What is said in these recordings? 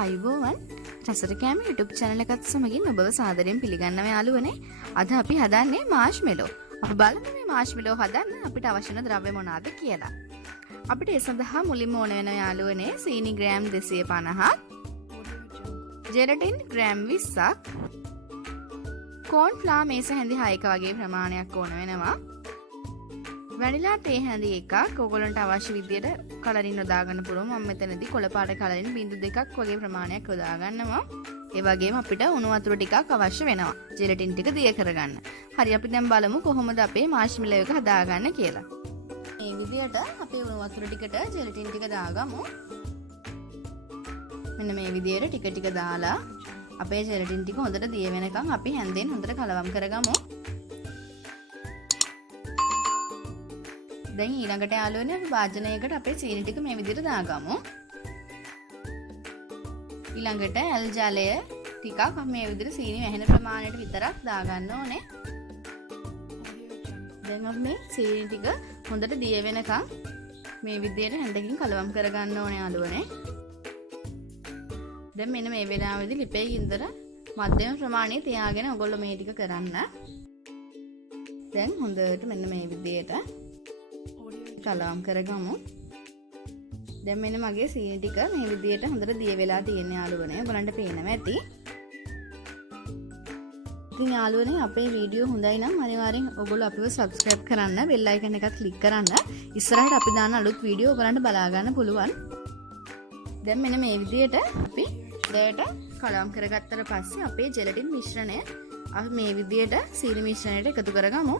ආයුබෝවන් රසට කෑම YouTube channel එකත් සමගින් ඔබව සාදරයෙන් පිළිගන්නවා යාළුවනේ. අද අපි හදන්නේ මාෂ්මෙලෝ. අපි බලමු මේ මාෂ්මෙලෝ හදන්න අපිට අවශ්‍ය වෙන ද්‍රව්‍ය මොනවාද කියලා. අපිට ඒ සඳහා මුලින්ම ඕන වෙන යාළුවනේ සීනි ග්‍රෑම් 250ක්, ජෙලටින් ග්‍රෑම් 20ක්, කෝන් ෆ්ලා මේස හැඳි 6ක වගේ ප්‍රමාණයක් ඕන වෙනවා. වැනිලා තේ හැඳි එකක් ඔයගොල්ලන්ට අවශ්‍ය විදියට කලරින් යොදා ගන්න පුළුවන්. මම මෙතනදී කොළ පාට කලරින් බිංදු 2ක් වගේ ප්‍රමාණයක් යොදා ගන්නවා. ඒ වගේම අපිට උණු වතුර ටිකක් අවශ්‍ය වෙනවා. ජෙලටින් ටික දිය කරගන්න. හරි අපි දැන් බලමු කොහොමද අපේ මාෂ්මෙලෝ එක හදාගන්න කියලා. මේ විදියට අපේ උණු වතුර ටිකට ජෙලටින් ටික දාගමු. මෙන්න මේ විදියට ටික ටික දාලා අපේ ජෙලටින් ටික හොඳට දිය වෙනකන් අපි හැන්දෙන් හොඳට කලවම් කරගමු. දැන් ඊළඟට යාළුවනේ අපි වාජනයකට අපේ සීනි ටික මේ විදිහට දාගමු. ඊළඟට ඇල් ජලය ටිකක් මේ විදිහට සීනි වැහෙන ප්‍රමාණයට විතරක් දාගන්න ඕනේ. දැන් අපි මේ සීනි ටික හොඳට දිය වෙනකන් මේ විදිහට හැන්දකින් කලවම් කරගන්න ඕනේ යාළුවනේ. දැන් මෙන්න මේ වෙලාවේදී ලිපේ ගින්දර මධ්‍යම ප්‍රමාණයේ තියාගෙන ඔයගොල්ලෝ මේ ටික කරන්න. දැන් හොඳට මෙන්න මේ විදිහට කලවම් කරගමු. දැන් මෙන්න මගේ සීනි ටික මේ විදිහට හොඳට දිය වෙලා තියෙන යාළුවනේ. ඔයගලන්ට පේනවා ඇති. ඉතින් යාළුවනේ අපේ වීඩියෝ හොඳයි නම් අනිවාර්යෙන් ඔයගොල්ලෝ අපිව subscribe කරන්න, bell icon එකත් click කරන්න. ඉස්සරහට අපි දාන අලුත් වීඩියෝ ඔයගලන්ට බලා ගන්න පුළුවන්. දැන් මෙන්න මේ විදිහට අපි දෙයට කලවම් කරගත්තට පස්සේ අපේ ජෙලටින් මිශ්‍රණය අපි මේ විදිහට සීනි මිශ්‍රණයට එකතු කරගමු.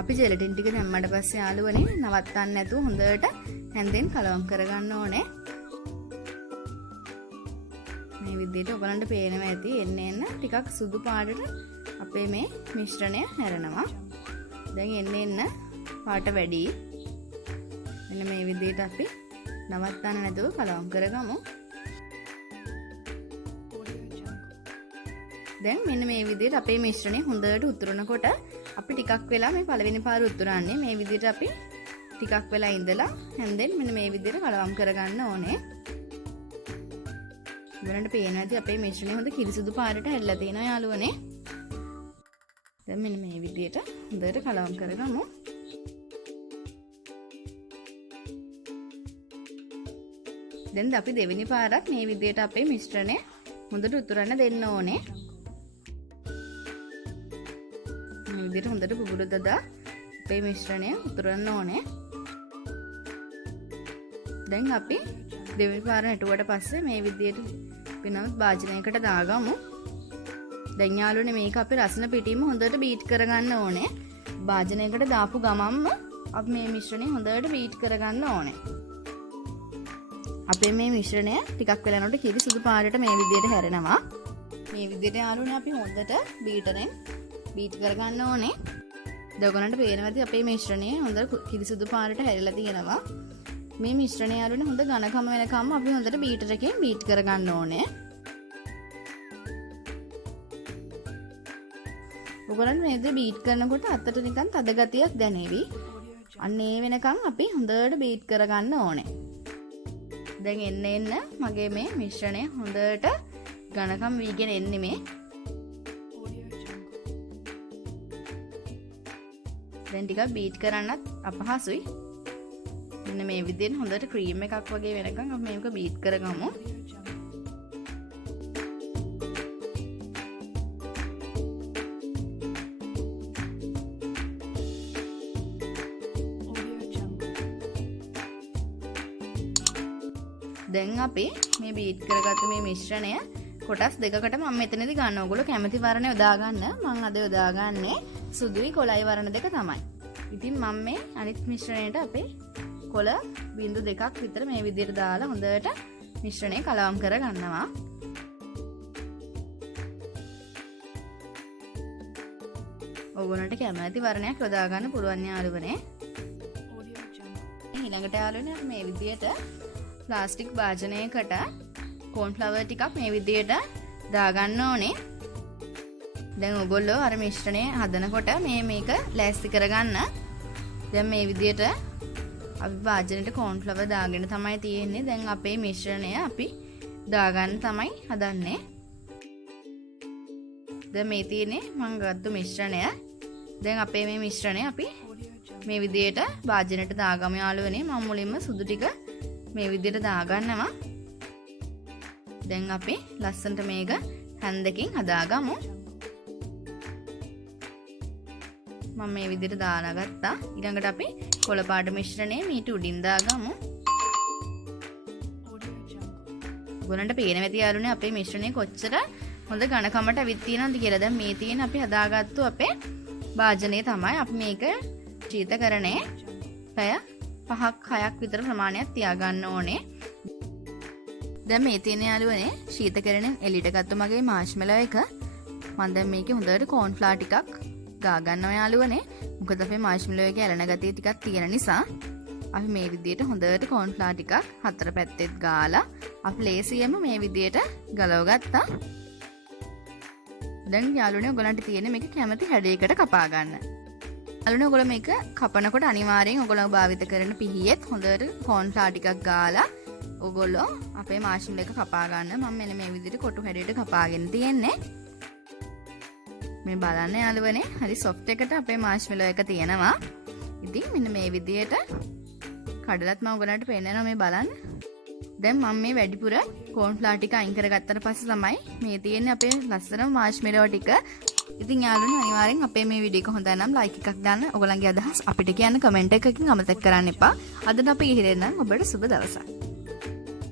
අපි ජෙලටින් ටික දැම්මට පස්සේ යාළුවනේ නවත්තන්න නැතුව හොඳට හැන්දෙන් කලවම් කරගන්න ඕනේ. මේ විදිහට ඔයගලන්ට පේනවා ඇති එන්න ටිකක් සුදු පාටට අපේ මේ මිශ්‍රණය හැරෙනවා. දැන් එන්න පාට වැඩි. මෙන්න මේ විදිහට අපි නවත්තන්න නැතුව කලවම් කරගමු. දැන් මෙන්න මේ විදිහට අපේ මිශ්‍රණය හොඳට උතුරනකොට අපි ටිකක් වෙලා මේ පළවෙනි පාර උතුරන්නේ මේ විදිහට අපි ටිකක් වෙලා ඉඳලා හැන්දෙන් මෙන්න මේ විදිහට කලවම් කරගන්න ඕනේ. ඔයගලන්ට පේනවා ඇති අපේ මිශ්‍රණය හොඳ කිරිසුදු පාටට හැරිලා තියෙනවා යාළුවනේ. දැන් මෙන්න මේ විදිහට හොඳට කලවම් කරගමු. දැන් අපි දෙවෙනි පාරත් මේ විදිහට අපේ මිශ්‍රණය හොඳට උතුරන්න දෙන්න ඕනේ. මේ විදිහට හොඳට පුපුරු දදා අපේ මිශ්‍රණය උතුරන්න ඕනේ. දැන් අපි දෙවෙනි පාර නැටුවට පස්සේ මේ විදිහට වෙනත් භාජනයකට දාගමු. දැන් යාළුවනේ මේක අපි රසන පිටින්ම හොඳට බීට් කරගන්න ඕනේ. භාජනයකට දාපු ගමන්ම අපි මේ මිශ්‍රණය හොඳට බීට් කරගන්න ඕනේ. අපේ මේ මිශ්‍රණය ටිකක් වෙලානකොට කිරි සුදු පාටට මේ විදිහට හැරෙනවා. මේ විදිහට යාළුවනේ අපි හොඳට බීටරෙන් බීට් කරගන්න ඕනේ. දැන් ඔයගලන්ට පේනවා ඇති අපේ මිශ්‍රණය හොඳ කිරි සුදු පාටට හැරිලා තියෙනවා. මේ මිශ්‍රණය යාළුවනේ හොඳ ඝනකම වෙනකම් අපි හොඳට බීටරකින් බීට් කරගන්න ඕනේ. ඔයගලන්ට මේ විදිහට බීට් කරනකොට අතට නිකන් තද ගතියක් දැනෙවි. අන්න ඒ වෙනකන් අපි හොඳට බීට් කරගන්න ඕනේ. දැන් එන්න මගේ මේ මිශ්‍රණය හොඳට ඝනකම් වීගෙන එන්නේ මේ. දැන් ටිකක් බීට් කරන්නත් අපහසුයි. මෙන්න මේ විදිහට හොඳට ක්‍රීම් එකක් වගේ වෙනකන් අපි මේක බීට් කරගමු. දැන් අපි මේ බීට් කරගත්ත මේ මිශ්‍රණය කොටස් දෙකකට මම මෙතනදී ගන්න. ඕගොල්ලෝ කැමති වර්ණ යොදා ගන්න. මම අද යොදාගන්නේ සුදුයි කොළයි වර්ණ දෙක තමයි. ඉතින් මම මේ අනිත් මිශ්‍රණයට අපේ කොළ බිංදු 2ක් විතර මේ විදිහට දාලා හොඳට මිශ්‍රණය කලවම් කරගන්නවා. ඕගොල්ලන්ට කැමති වර්ණයක් යොදා ගන්න පුළුවන් යාළුවනේ. ඊළඟට යාළුවනේ මේ විදිහට ප්ලාස්ටික් භාජනයකට කෝන් ෆ්ලවර් ටිකක් මේ විදිහට දාගන්න ඕනේ. දැන් ඔයගොල්ලෝ අර මිශ්‍රණය හදනකොට මේක ලෑස්ති කරගන්න. දැන් මේ විදියට අපි වාජනෙට කෝන් ෆ්ලවර් දාගෙන තමයි තියෙන්නේ. දැන් අපේ මිශ්‍රණය අපි දාගන්න තමයි හදන්නේ. දැන් මේ තියෙන්නේ මම ගත්ත මිශ්‍රණය. දැන් අපේ මේ මිශ්‍රණය අපි මේ විදියට වාජනෙට දාගමු යාළුවනේ. මම මුලින්ම සුදු ටික මේ විදියට දාගන්නවා. දැන් අපි ලස්සනට මේක හැන්දකින් හදාගමු. මම මේ විදියට දාලා ගත්තා. ඊළඟට අපි කොළ පාට මිශ්‍රණය මීට උඩින් දාගමු. ඔයගොල්ලන්ට පේන වෙති යාළුවනේ අපේ මිශ්‍රණය කොච්චර හොඳ ඝනකමට අවිත් තියෙනවද කියලා. දැන් මේ තියෙන අපි හදාගත්තු අපේ වාජනය තමයි. අපි මේක ශීතකරණේ පැය 5ක් 6ක් විතර ප්‍රමාණයක් තියාගන්න ඕනේ. දැන් මේ තියෙන යාළුවනේ ශීතකරණයෙන් එළියට ගත්ත මගේ මාෂ්මෙලෝ එක. මම දැන් මේකේ හොඳට කෝන් ෆ්ලවර් ටිකක් ගා ගන්නවා යාළුවනේ. මොකද අපේ මාෂ්මෙලෝ එකේ ඇලෙන ගතිය ටිකක් තියෙන නිසා අපි මේ විදියට හොඳට කෝන් ෆ්ලවර් ටිකක් හතර පැත්තෙත් ගාලා අපි ලේසියෙන්ම මේ විදියට ගලව ගත්තා. දැන් යාළුවනේ ඔයගලන්ට තියෙන්නේ මේක කැමති හැඩයකට කපා ගන්න. යාළුවනේ ඔයගොල්ලෝ මේක කපනකොට අනිවාර්යෙන් ඔයගොල්ලෝ භාවිත කරන පිහියෙත් හොඳට කෝන් ෆ්ලවර් ටිකක් ගාලා ඔයගොල්ලෝ අපේ මාෂ්මෙලෝ එක කපා ගන්න. මම මෙන්න මේ විදියට කොටු හැඩයට කපාගෙන තියෙන්නේ. මේ බලන්න යාළුවනේ හරි සොෆ්ට් එකට අපේ මාෂ්මෙලෝ එක තියෙනවා. ඉතින් මෙන්න මේ විදියට කඩලත් මම ඔයගලන්ට පෙන්නනවා මේ බලන්න. දැන් මම මේ වැඩිපුර කෝන් ෆ්ලවර් ටික අයින් කරගත්තට පස්සේ තමයි මේ තියෙන්නේ අපේ ලස්සන මාෂ්මෙලෝ ටික. ඉතින් යාළුවනේ අනිවාර්යෙන් අපේ මේ වීඩියෝ එක හොඳයි නම් ලයික් එකක් දාන්න. ඔයගලන්ගේ අදහස් අපිට කියන්න කමෙන්ට් එකකින් අමතක කරන්න එපා. අදට අපි ගිහින් එන්නම්. ඔබට සුබ දවසක්.